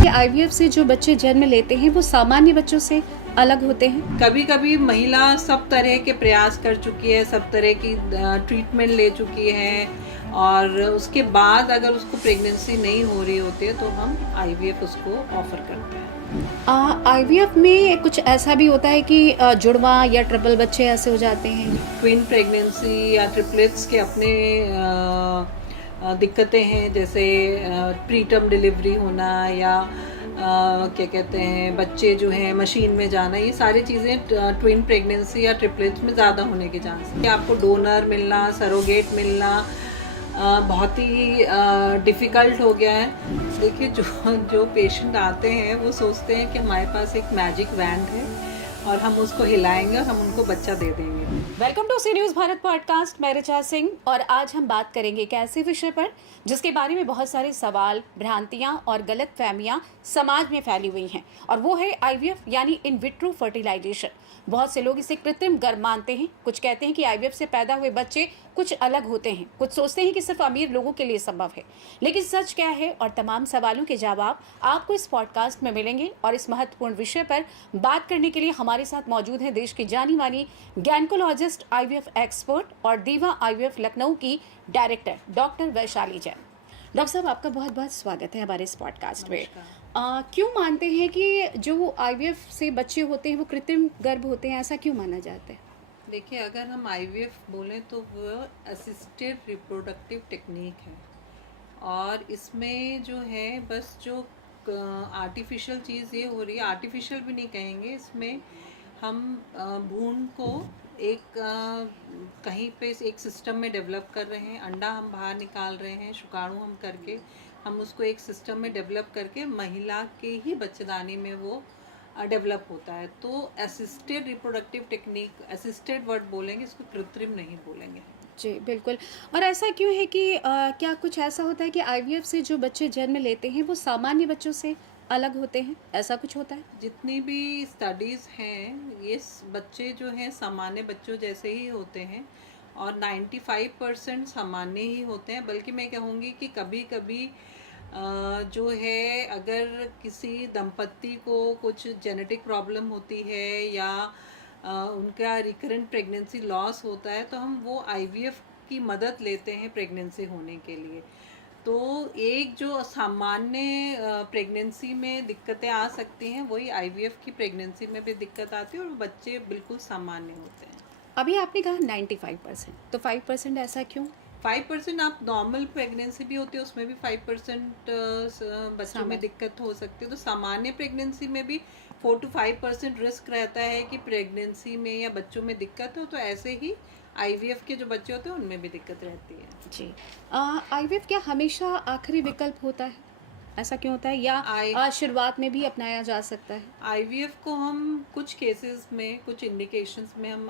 कि आईवीएफ से जो बच्चे जन्म लेते हैं वो सामान्य बच्चों से अलग होते हैं। कभी कभी महिला सब तरह के प्रयास कर चुकी है, सब तरह की ट्रीटमेंट ले चुकी है और उसके बाद अगर उसको प्रेगनेंसी नहीं हो रही होती है तो हम आईवीएफ उसको ऑफर करते हैं। आईवीएफ में कुछ ऐसा भी होता है कि जुड़वा या ट्रिपल बच्चे ऐसे हो जाते हैं। ट्विन प्रेगनेंसी या ट्रिपलेट्स के अपने दिक्कतें हैं, जैसे प्रीटर्म डिलीवरी होना या क्या कहते हैं बच्चे जो हैं मशीन में जाना, ये सारी चीज़ें ट्विन प्रेगनेंसी या ट्रिपलेट्स में ज़्यादा होने के चांस हैं। आपको डोनर मिलना, सरोगेट मिलना बहुत ही डिफ़िकल्ट हो गया है। देखिए जो पेशेंट आते हैं वो सोचते हैं कि हमारे पास एक मैजिक वैंड है और हम उसको हिलाएंगे और हम उनको बच्चा दे देंगे। Welcome to C news Bharat podcast. मैं ऋचा सिंह और आज हम बात करेंगे एक ऐसे विषय पर जिसके बारे में बहुत सारे सवाल, भ्रांतियां और गलत फहमियां समाज में फैली हुई हैं, और वो है आईवीएफ यानी इन विट्रो फर्टिलाइजेशन। बहुत से लोग इसे कृत्रिम गर्भ मानते हैं। कुछ कहते हैं कि आईवीएफ से पैदा हुए बच्चे कुछ अलग होते हैं, कुछ सोचते हैं कि सिर्फ अमीर लोगों के लिए संभव है। लेकिन सच क्या है, और तमाम सवालों के जवाब आपको इस पॉडकास्ट में मिलेंगे। और इस महत्वपूर्ण विषय पर बात करने के लिए हमारे साथ मौजूद है देश की जानी मानी गायनेकोलॉजिस्ट, आईवीएफ एक्सपर्ट और दीवा आईवीएफ लखनऊ की director doctor Vaishali Jain. Doctor साहब, आपका बहुत बहुत स्वागत है हमारे इस पॉडकास्ट में। क्यों मानते हैं कि जो आईवीएफ से बच्चे होते हैं वो कृत्रिम गर्भ होते हैं, ऐसा क्यों माना जाता है? देखिए, अगर हम आईवीएफ बोलें तो वो असिस्टेड रिप्रोडक्टिव टेक्निक है और इसमें जो है बस जो आर्टिफिशियल चीज़ ये हो रही है, आर्टिफिशियल भी नहीं कहेंगे, इसमें हम भ्रूण को एक कहीं पे एक सिस्टम में डेवलप कर रहे हैं। अंडा हम बाहर निकाल रहे हैं, शुक्राणु हम करके हम उसको एक सिस्टम में डेवलप करके महिला के ही बच्चेदानी में वो डेवलप होता है। तो assisted reproductive technique, assisted word बोलेंगे, इसको कृत्रिम नहीं बोलेंगे। जी बिल्कुल। और ऐसा क्यों है कि क्या कुछ ऐसा होता है कि आईवीएफ से जो बच्चे जन्म लेते हैं वो सामान्य बच्चों से अलग होते हैं, ऐसा कुछ होता है? जितनी भी स्टडीज़ हैं, ये बच्चे जो हैं सामान्य बच्चों जैसे ही होते हैं और 95% सामान्य ही होते हैं। बल्कि मैं कहूँगी कि कभी कभी जो है अगर किसी दंपत्ति को कुछ जेनेटिक प्रॉब्लम होती है या उनका रिकरेंट प्रेगनेंसी लॉस होता है तो हम वो आईवीएफ की मदद लेते हैं प्रेगनेंसी होने के लिए। तो एक जो सामान्य प्रेगनेंसी में दिक्कतें आ सकती हैं, वही आईवीएफ की प्रेगनेंसी में भी दिक्कत आती है और बच्चे बिल्कुल सामान्य होते हैं। अभी आपने कहा 95%, तो 5% ऐसा क्यों? 5% आप नॉर्मल प्रेगनेंसी भी होती है उसमें भी 5% बच्चों में दिक्कत हो सकती है। तो सामान्य प्रेगनेंसी में भी 4 to 5% रिस्क रहता है कि प्रेगनेंसी में या बच्चों में दिक्कत हो। तो ऐसे ही आईवीएफ के जो बच्चे होते हैं उनमें भी दिक्कत रहती है। जी। आईवीएफ क्या हमेशा आखिरी विकल्प होता है? ऐसा क्यों होता है, या शुरुआत में भी अपनाया जा सकता है? आईवीएफ को हम कुछ केसेस में, कुछ इंडिकेशंस में हम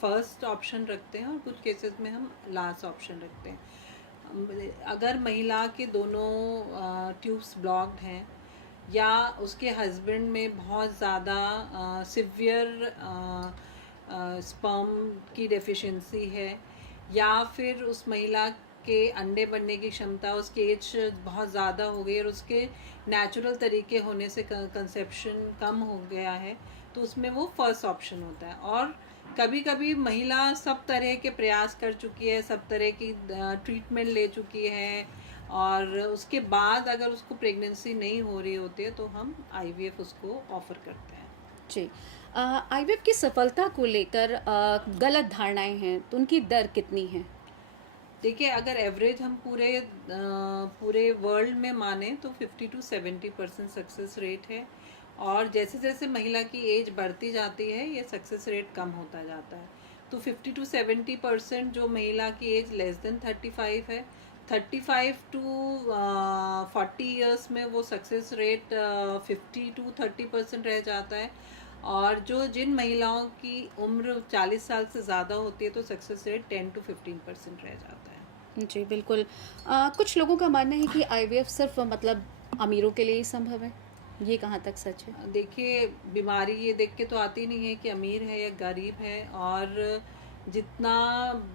फर्स्ट ऑप्शन रखते हैं और कुछ केसेस में हम लास्ट ऑप्शन रखते हैं। अगर महिला के दोनों ट्यूब्स ब्लॉक्ड हैं या उसके हस्बैंड में बहुत ज़्यादा सिवियर स्पर्म की डेफिशिएंसी है या फिर उस महिला के अंडे बनने की क्षमता, उसकी एज बहुत ज़्यादा हो गई और उसके नेचुरल तरीके होने से कंसेप्शन कम हो गया है, तो उसमें वो फर्स्ट ऑप्शन होता है। और कभी कभी महिला सब तरह के प्रयास कर चुकी है, सब तरह की ट्रीटमेंट ले चुकी है और उसके बाद अगर उसको प्रेगनेंसी नहीं हो रही होती है तो हम आईवीएफ उसको ऑफ़र करते हैं। जी। आईवीएफ की सफलता को लेकर गलत धारणाएं हैं, तो उनकी दर कितनी है? देखिए, अगर एवरेज हम पूरे वर्ल्ड में माने तो 50 to 70% सक्सेस रेट है और जैसे जैसे महिला की एज बढ़ती जाती है ये सक्सेस रेट कम होता जाता है। तो 50 to 70% जो महिला की एज लेस देन 35 है, 35 to 40 ईयर्स में वो सक्सेस रेट 50 to 30% रह जाता है। और जिन महिलाओं की उम्र 40 साल से ज़्यादा होती है तो सक्सेस रेट 10 to 15% रह जाता है। जी बिल्कुल। कुछ लोगों का मानना है कि आईवीएफ सिर्फ मतलब अमीरों के लिए ही संभव है, ये कहाँ तक सच है? देखिए, बीमारी ये देख के तो आती नहीं है कि अमीर है या गरीब है, और जितना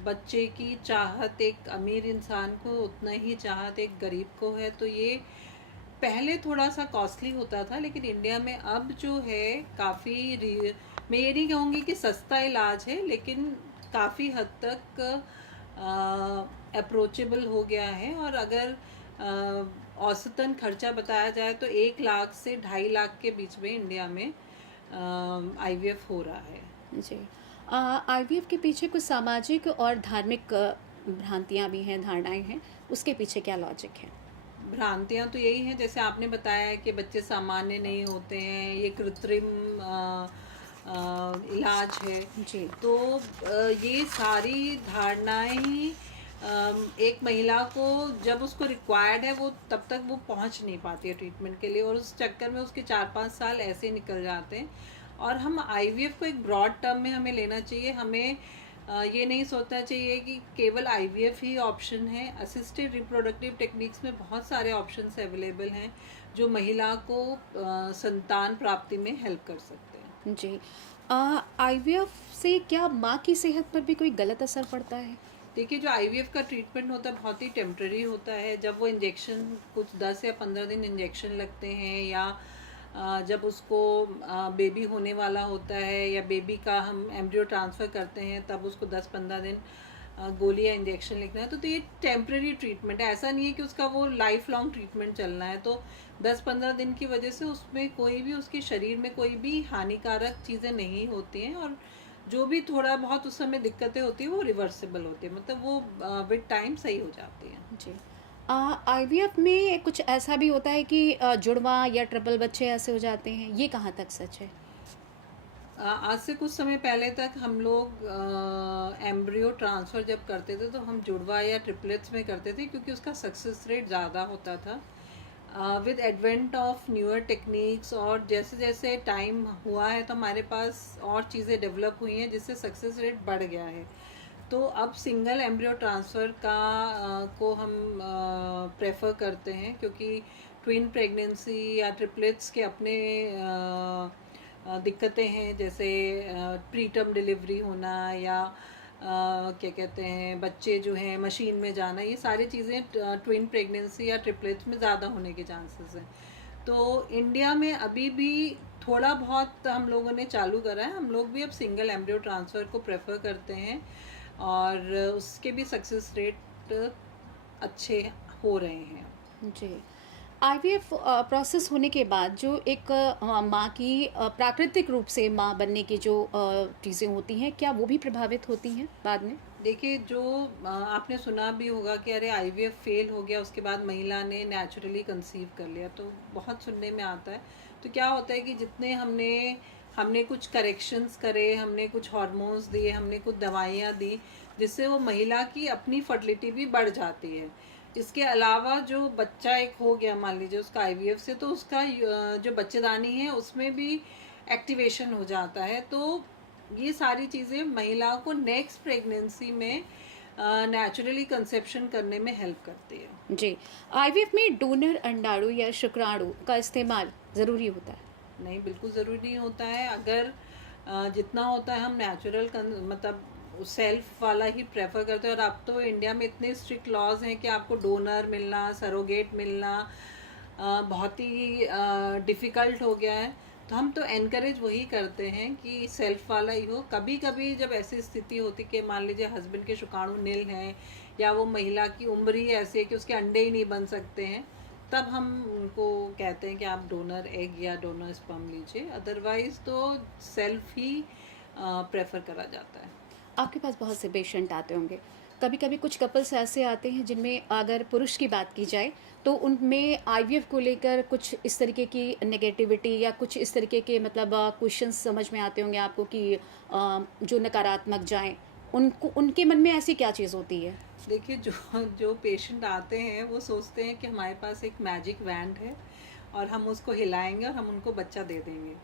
बच्चे की चाहत एक अमीर इंसान को उतना ही चाहत एक गरीब को है। तो ये पहले थोड़ा सा कॉस्टली होता था, लेकिन इंडिया में अब जो है काफ़ी, मैं ये नहीं कहूँगी कि सस्ता इलाज है, लेकिन काफ़ी हद तक अप्रोचेबल हो गया है। और अगर औसतन खर्चा बताया जाए तो 1 लाख से 2.5 लाख के बीच में इंडिया में आईवीएफ हो रहा है। जी। आईवीएफ के पीछे कुछ सामाजिक और धार्मिक भ्रांतियां भी हैं, धारणाएं हैं, उसके पीछे क्या लॉजिक है? भ्रांतियां तो यही हैं, जैसे आपने बताया है कि बच्चे सामान्य नहीं होते हैं, ये कृत्रिम इलाज है। जी। तो ये सारी धारणाएं ही एक महिला को जब उसको रिक्वायर्ड है वो तब तक वो पहुंच नहीं पाती है ट्रीटमेंट के लिए, और उस चक्कर में उसके 4-5 साल ऐसे ही निकल जाते हैं। और हम आईवीएफ को एक ब्रॉड टर्म में हमें लेना चाहिए। हमें ये नहीं सोचना चाहिए कि केवल आईवीएफ ही ऑप्शन है। असिस्टेड रिप्रोडक्टिव टेक्निक्स में बहुत सारे ऑप्शंस अवेलेबल हैं जो महिला को संतान प्राप्ति में हेल्प कर सकते हैं। जी। आईवीएफ से क्या माँ की सेहत पर भी कोई गलत असर पड़ता है? देखिए, जो आईवीएफ का ट्रीटमेंट होता है बहुत ही टेम्प्रेरी होता है। जब वो इंजेक्शन कुछ 10 या 15 दिन इंजेक्शन लगते हैं, या जब उसको बेबी होने वाला होता है या बेबी का हम एम्ब्रियो ट्रांसफ़र करते हैं, तब उसको 10-15 दिन गोली या इंजेक्शन लिखना है। तो ये टेम्प्रेरी ट्रीटमेंट है, ऐसा नहीं है कि उसका वो लाइफ लॉन्ग ट्रीटमेंट चलना है। तो 10-15 दिन की वजह से उसमें कोई भी, उसके शरीर में कोई भी हानिकारक चीज़ें नहीं होती हैं, और जो भी थोड़ा बहुत उस समय दिक्कतें होती हैं वो रिवर्सिबल होती है, मतलब वो विद टाइम सही हो जाती हैं। जी। आईवीएफ में कुछ ऐसा भी होता है कि जुड़वा या ट्रिपल बच्चे ऐसे हो जाते हैं, ये कहाँ तक सच है? आज से कुछ समय पहले तक हम लोग एम्ब्रियो ट्रांसफ़र जब करते थे तो हम जुड़वा या ट्रिपलेट्स में करते थे, क्योंकि उसका सक्सेस रेट ज़्यादा होता था। With advent of newer techniques और जैसे जैसे टाइम हुआ है तो हमारे पास और चीज़ें डेवलप हुई हैं जिससे सक्सेस रेट बढ़ गया है। तो अब सिंगल एम्ब्रियो ट्रांसफ़र को हम प्रेफर करते हैं, क्योंकि ट्विन प्रेगनेंसी या ट्रिपलेट्स के अपने दिक्कतें हैं, जैसे प्रीटर्म डिलीवरी होना, या क्या कहते हैं, बच्चे जो हैं मशीन में जाना, ये सारी चीज़ें ट्विन प्रेगनेंसी या ट्रिपलेट्स में ज़्यादा होने के चांसेस हैं। तो इंडिया में अभी भी थोड़ा बहुत हम लोगों ने चालू करा है, हम लोग भी अब सिंगल एम्ब्रियो ट्रांसफ़र को प्रेफर करते हैं, और उसके भी सक्सेस रेट अच्छे हो रहे हैं। जी। आईवीएफ प्रोसेस होने के बाद जो एक माँ की प्राकृतिक रूप से माँ बनने की जो चीज़ें होती हैं, क्या वो भी प्रभावित होती हैं बाद में? देखिए, जो आपने सुना भी होगा कि अरे आईवीएफ फेल हो गया, उसके बाद महिला ने नेचुरली कंसीव कर लिया, तो बहुत सुनने में आता है। तो क्या होता है कि जितने हमने कुछ करेक्शंस करे, हमने कुछ हार्मोन्स दिए, हमने कुछ दवाइयाँ दी, जिससे वो महिला की अपनी फर्टिलिटी भी बढ़ जाती है। इसके अलावा जो बच्चा एक हो गया मान लीजिए उसका आईवीएफ से, तो उसका जो बच्चेदानी है उसमें भी एक्टिवेशन हो जाता है। तो ये सारी चीज़ें महिला को नेक्स्ट प्रेगनेंसी में नेचुरली कंसेप्शन करने में हेल्प करती है। जी। आईवीएफ में डोनर अंडाणु या शुक्राणु का इस्तेमाल ज़रूरी होता है? नहीं, बिल्कुल ज़रूरी नहीं होता है। अगर जितना होता है हम नेचुरल मतलब सेल्फ वाला ही प्रेफर करते हैं। और अब तो इंडिया में इतने स्ट्रिक्ट लॉज हैं कि आपको डोनर मिलना, सरोगेट मिलना बहुत ही डिफ़िकल्ट हो गया है। तो हम तो एनकरेज वही करते हैं कि सेल्फ वाला ही हो। कभी कभी जब ऐसी स्थिति होती कि मान लीजिए हस्बैंड के शुक्राणु नील हैं, या वो महिला की उम्र ही ऐसी है कि उसके अंडे ही नहीं बन सकते हैं, तब हम उनको कहते हैं कि आप डोनर एग या डोनर स्पर्म लीजिए। अदरवाइज़ तो सेल्फ ही प्रेफर करा जाता है। आपके पास बहुत से पेशेंट आते होंगे, कभी कभी कुछ कपल्स ऐसे आते हैं जिनमें अगर पुरुष की बात की जाए तो उनमें आईवीएफ को लेकर कुछ इस तरीके की नेगेटिविटी या कुछ इस तरीके के मतलब क्वेश्चंस समझ में आते होंगे आपको कि जो नकारात्मक जाएं, उनको उनके मन में ऐसी क्या चीज़ होती है? देखिए, जो जो पेशेंट आते हैं वो सोचते हैं कि हमारे पास एक मैजिक वैंड है और हम उसको हिलाएंगे और हम उनको बच्चा दे देंगे।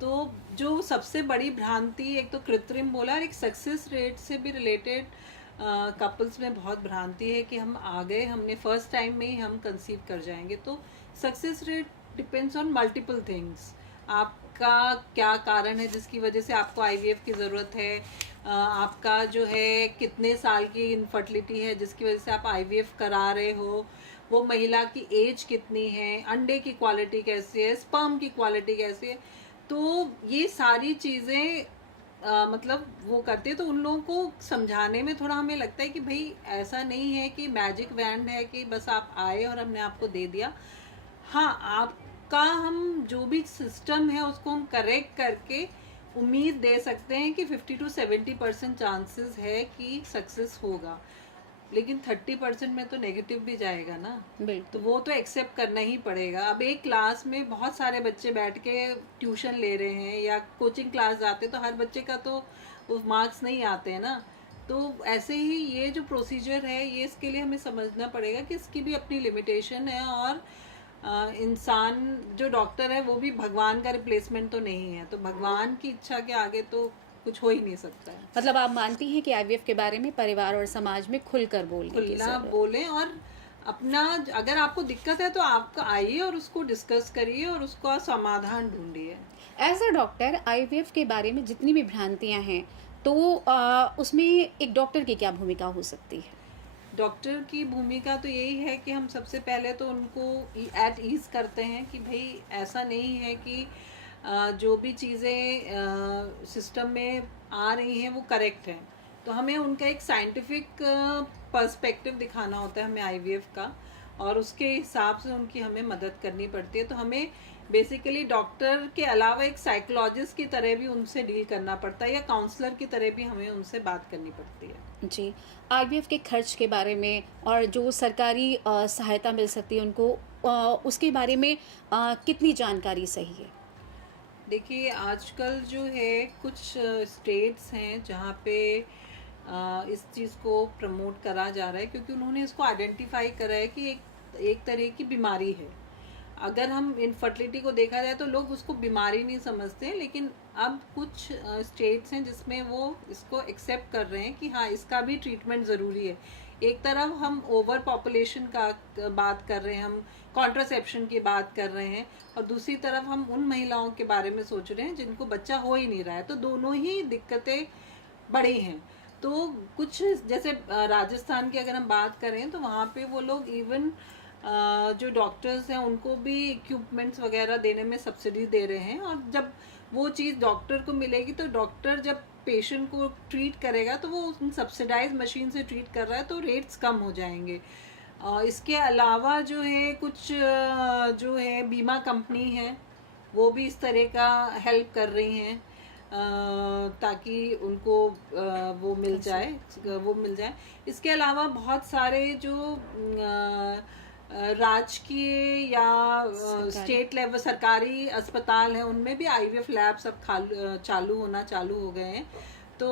तो जो सबसे बड़ी भ्रांति, एक तो कृत्रिम बोला, और एक सक्सेस रेट से भी रिलेटेड कपल्स में बहुत भ्रांति है कि हम आ गए, हमने फर्स्ट टाइम में ही हम कंसीव कर जाएंगे। तो success rate depends on multiple things. आपका क्या कारण है जिसकी वजह से आपको आईवीएफ की ज़रूरत है, आपका जो है कितने साल की इनफर्टिलिटी है जिसकी वजह से आप आईवीएफ करा रहे हो, वो महिला की एज कितनी है, अंडे की क्वालिटी कैसी है, स्पर्म की क्वालिटी कैसी है। तो ये सारी चीज़ें मतलब वो करते हैं, तो उन लोगों को समझाने में थोड़ा हमें लगता है कि भाई ऐसा नहीं है कि मैजिक वैंड है कि बस आप आए और हमने आपको दे दिया। हाँ, आपका हम जो भी सिस्टम है उसको हम करेक्ट करके उम्मीद दे सकते हैं कि 50 to 70% चांसेस है कि सक्सेस होगा, लेकिन 30% में तो नेगेटिव भी जाएगा ना। तो बिल्कुल। वो तो एक्सेप्ट करना ही पड़ेगा। अब एक क्लास में बहुत सारे बच्चे बैठ के ट्यूशन ले रहे हैं या कोचिंग क्लास जाते, तो हर बच्चे का तो वो मार्क्स नहीं आते हैं ना। तो ऐसे ही ये जो प्रोसीजर है, ये इसके लिए हमें समझना पड़ेगा कि इसकी भी अपनी लिमिटेशन है, और इंसान जो डॉक्टर है वो भी भगवान का रिप्लेसमेंट तो नहीं है, तो भगवान की इच्छा के आगे तो कुछ हो ही नहीं सकता है। मतलब आप मानती हैं कि आईवीएफ के बारे में परिवार और समाज में खुलकर बोलने की खुलना जरूरत। बोलें, और अपना अगर आपको दिक्कत है तो आप आइए और उसको डिस्कस करिए और उसका समाधान ढूंढिए। एज अ डॉक्टर आईवीएफ के बारे में जितनी भी भ्रांतियां हैं, तो उसमें एक डॉक्टर की क्या भूमिका हो सकती है? डॉक्टर की भूमिका तो यही है कि हम सबसे पहले तो उनको एट ईज करते हैं कि भाई ऐसा नहीं है कि जो भी चीज़ें सिस्टम में आ रही हैं वो करेक्ट हैं। तो हमें उनका एक साइंटिफिक पर्सपेक्टिव दिखाना होता है हमें आईवीएफ का, और उसके हिसाब से उनकी हमें मदद करनी पड़ती है। तो हमें बेसिकली डॉक्टर के अलावा एक साइकोलॉजिस्ट की तरह भी उनसे डील करना पड़ता है, या काउंसलर की तरह भी हमें उनसे बात करनी पड़ती है। जी, आईवीएफ के खर्च के बारे में और जो सरकारी सहायता मिल सकती है उनको, उसके बारे में कितनी जानकारी सही है? देखिए, आजकल जो है कुछ स्टेट्स हैं जहाँ पे इस चीज़ को प्रमोट करा जा रहा है, क्योंकि उन्होंने इसको आइडेंटिफाई करा है कि एक तरह की बीमारी है। अगर हम इनफर्टिलिटी को देखा जाए तो लोग उसको बीमारी नहीं समझते हैं, लेकिन अब कुछ स्टेट्स हैं जिसमें वो इसको एक्सेप्ट कर रहे हैं कि हाँ, इसका भी ट्रीटमेंट ज़रूरी है। एक तरफ हम ओवर पॉपुलेशन का बात कर रहे हैं, हम कॉन्ट्रासेप्शन की बात कर रहे हैं, और दूसरी तरफ हम उन महिलाओं के बारे में सोच रहे हैं जिनको बच्चा हो ही नहीं रहा है। तो दोनों ही दिक्कतें बड़ी हैं। तो कुछ जैसे राजस्थान की अगर हम बात करें तो वहाँ पे वो लोग इवन जो डॉक्टर्स हैं उनको भी इक्विपमेंट्स वगैरह देने में सब्सिडी दे रहे हैं, और जब वो चीज़ डॉक्टर को मिलेगी तो डॉक्टर जब पेशेंट को ट्रीट करेगा तो वो उन सब्सिडाइज मशीन से ट्रीट कर रहा है, तो रेट्स कम हो जाएंगे। इसके अलावा जो है कुछ जो है बीमा कंपनी है वो भी इस तरह का हेल्प कर रही हैं, ताकि उनको वो मिल जाए। इसके अलावा बहुत सारे जो राजकीय या स्टेट लेवल सरकारी अस्पताल हैं उनमें भी आईवीएफ लैब्स अब चालू हो गए हैं। तो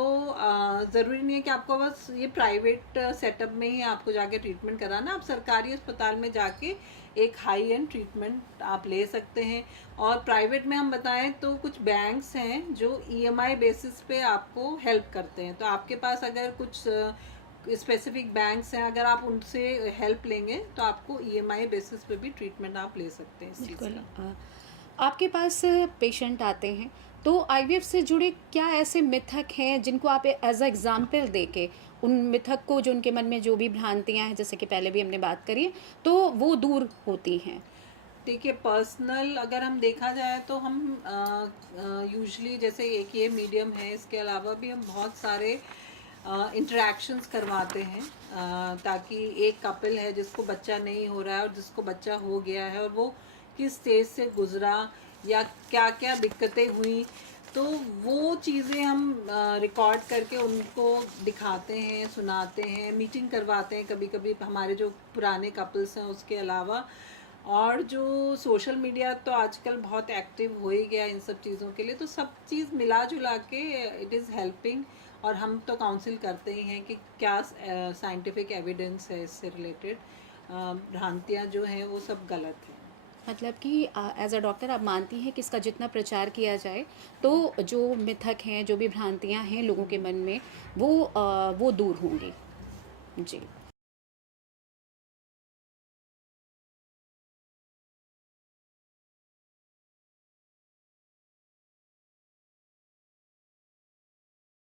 ज़रूरी नहीं है कि आपको बस ये प्राइवेट सेटअप में ही आपको जाके ट्रीटमेंट कराना, आप सरकारी अस्पताल में जाके एक हाई एंड ट्रीटमेंट आप ले सकते हैं। और प्राइवेट में हम बताएं तो कुछ बैंक्स हैं जो ईएमआई बेसिस पे आपको हेल्प करते हैं। तो आपके पास अगर कुछ स्पेसिफिक बैंक्स हैं, अगर आप उनसे हेल्प लेंगे तो आपको ईएमआई बेसिस पे भी ट्रीटमेंट आप ले सकते हैं इस चीज़ का। आपके पास पेशेंट आते हैं तो आईवीएफ से जुड़े क्या ऐसे मिथक हैं जिनको आप एज अ एग्जाम्पल दे के उन मिथक को, जो उनके मन में जो भी भ्रांतियां हैं, जैसे कि पहले भी हमने बात करी है, तो वो दूर होती हैं? देखिए, पर्सनल अगर हम देखा जाए तो हम यूजुअली जैसे एक ये मीडियम है, इसके अलावा भी हम बहुत सारे इंटरेक्शंस करवाते हैं, ताकि एक कपल है जिसको बच्चा नहीं हो रहा है और जिसको बच्चा हो गया है, और वो किस स्टेज से गुजरा या क्या क्या दिक्कतें हुई, तो वो चीज़ें हम रिकॉर्ड करके उनको दिखाते हैं, सुनाते हैं, मीटिंग करवाते हैं कभी कभी हमारे जो पुराने कपल्स हैं उसके अलावा। और जो सोशल मीडिया तो आजकल बहुत एक्टिव हो ही गया इन सब चीज़ों के लिए, तो सब चीज़ मिला जुला के इट इज़ हेल्पिंग। और हम तो काउंसिल करते ही हैं कि क्या साइंटिफिक एविडेंस है इससे रिलेटेड, भ्रांतियाँ जो हैं वो सब गलत हैं। मतलब कि एज अ डॉक्टर आप मानती हैं कि इसका जितना प्रचार किया जाए तो जो मिथक हैं, जो भी भ्रांतियां हैं लोगों के मन में, वो दूर होंगी। जी।